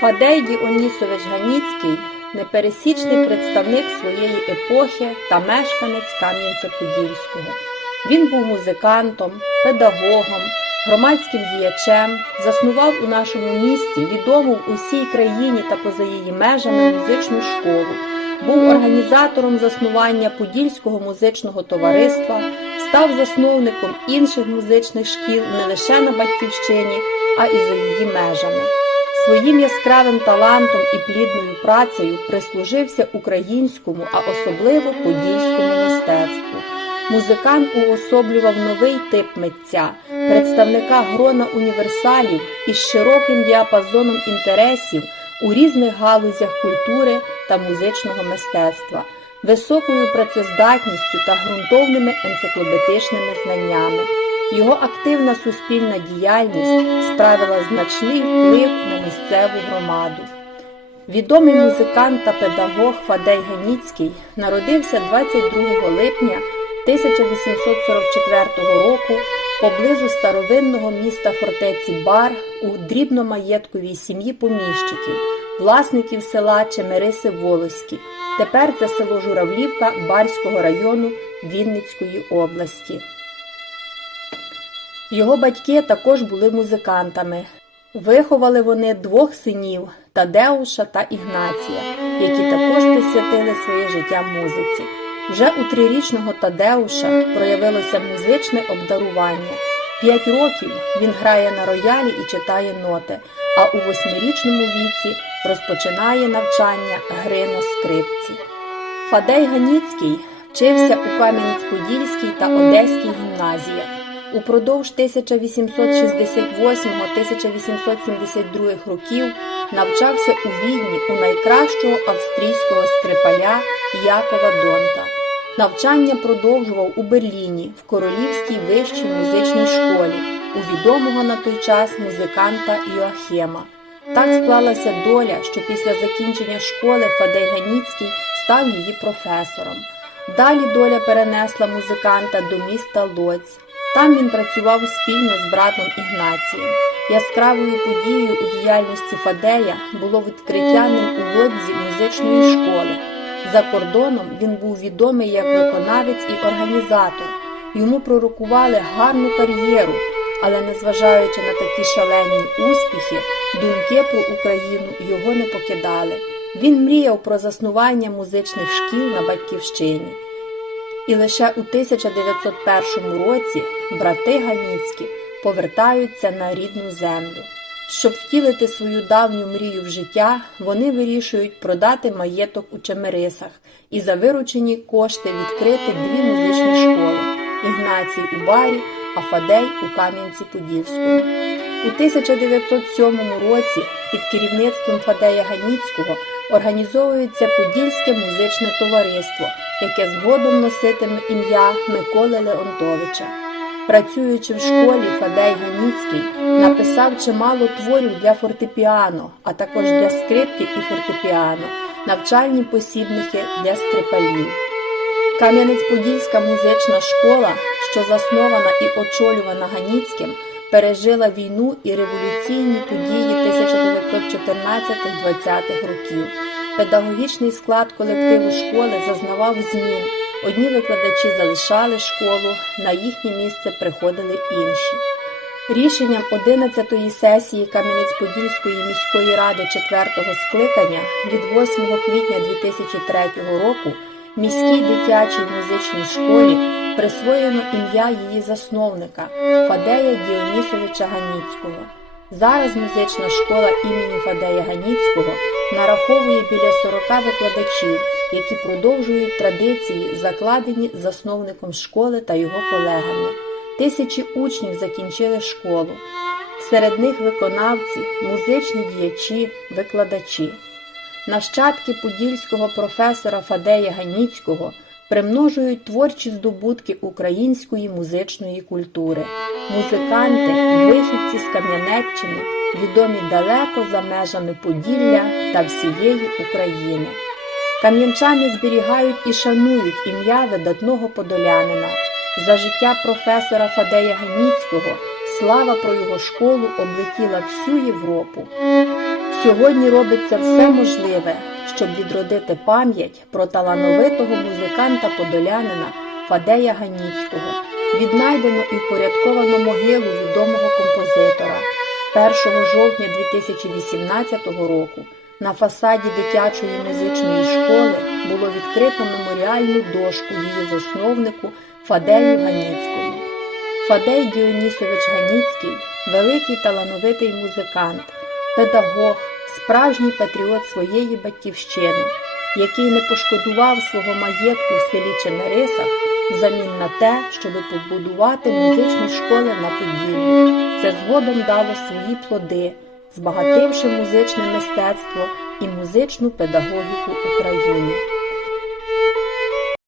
Фадей Діонісович Ганіцький непересічний представник своєї епохи та мешканець Кам'янця-Подільського. Він був музикантом, педагогом, громадським діячем, заснував у нашому місті відому в усій країні та поза її межами музичну школу, був організатором заснування Подільського музичного товариства, став засновником інших музичних шкіл не лише на батьківщині, а і за її межами. Своїм яскравим талантом і плідною працею прислужився українському, а особливо подільському мистецтву. Музикант уособлював новий тип митця, представника грона універсалів із широким діапазоном інтересів у різних галузях культури та музичного мистецтва, високою працездатністю та ґрунтовними енциклопедичними знаннями. Його активна суспільна діяльність справила значний вплив на місцеву громаду. Відомий музикант та педагог Фадей Ганіцький народився 22 липня 1844 року поблизу старовинного міста фортеці Бар у дрібномаєтковій сім'ї поміщиків, власників села Чемериси Волоські. Тепер це село Журавлівка Барського району Вінницької області. Його батьки також були музикантами. Виховали вони двох синів Тадеуша та Ігнація, які також присвятили своє життя музиці. Вже у трирічного Тадеуша проявилося музичне обдарування. П'ять років він грає на роялі і читає ноти, а у восьмирічному віці розпочинає навчання гри на скрипці. Фадей Ганіцький вчився у Кам'янець-Подільській та Одеській гімназіях. Упродовж 1868-1872 років навчався у Відні у найкращого австрійського скрипаля Якова Донта. Навчання продовжував у Берліні в Королівській вищій музичній школі у відомого на той час музиканта Йоахема. Так склалася доля, що після закінчення школи Фадей Ганіцький став її професором. Далі доля перенесла музиканта до міста Лоць. Там він працював спільно з братом Ігнацієм. Яскравою подією у діяльності Фадея було відкриття ним у Лодзі музичної школи. За кордоном він був відомий як виконавець і організатор. Йому пророкували гарну кар'єру, але, незважаючи на такі шалені успіхи, думки про Україну його не покидали. Він мріяв про заснування музичних шкіл на батьківщині. І лише у 1901 році брати Ганіцькі повертаються на рідну землю. Щоб втілити свою давню мрію в життя, вони вирішують продати маєток у Чемерисах і за виручені кошти відкрити дві музичні школи Ігнацій у Барі, а Фадей у Кам'янці-Подільському. У 1907 році під керівництвом Фадея Ганіцького організовується Подільське музичне товариство, яке згодом носитиме ім'я Миколи Леонтовича. Працюючи в школі, Фадей Ганіцький написав чимало творів для фортепіано, а також для скрипки і фортепіано, навчальні посібники для скрипалів. Кам'янець-Подільська музична школа, що заснована і очолювана Ганіцьким, пережила війну і революційні події 1914-20-х років. Педагогічний склад колективу школи зазнавав змін. Одні викладачі залишали школу, на їхнє місце приходили інші. Рішенням 11-ї сесії Кам'янець-Подільської міської ради 4-го скликання від 8 квітня 2003 року міській дитячій музичній школі присвоєно ім'я її засновника Фадея Діонісовича Ганіцького. Зараз музична школа імені Фадея Ганіцького нараховує біля 40 викладачів, які продовжують традиції, закладені засновником школи та його колегами. Тисячі учнів закінчили школу. Серед них виконавці, музичні діячі, викладачі. Нащадки подільського професора Фадея Ганіцького примножують творчі здобутки української музичної культури. Музиканти, вихідці з Кам'янеччини, відомі далеко за межами Поділля та всієї України. Кам'янчани зберігають і шанують ім'я видатного подолянина. За життя професора Фадея Ганіцького слава про його школу облетіла всю Європу. Сьогодні робиться все можливе, щоб відродити пам'ять про талановитого музиканта подолянина Фадея Ганіцького. Віднайдено і впорядковано могилу відомого композитора. 1 жовтня 2018 року на фасаді дитячої музичної школи було відкрито меморіальну дошку її засновнику Фадею Ганіцькому. Фадей Діонісович Ганіцький великий талановитий музикант, педагог, справжній патріот своєї батьківщини, який не пошкодував свого маєтку в селі Чемерисах взамін на те, щоб побудувати музичні школи на Поділлі. Це згодом дало свої плоди, збагативши музичне мистецтво і музичну педагогіку України.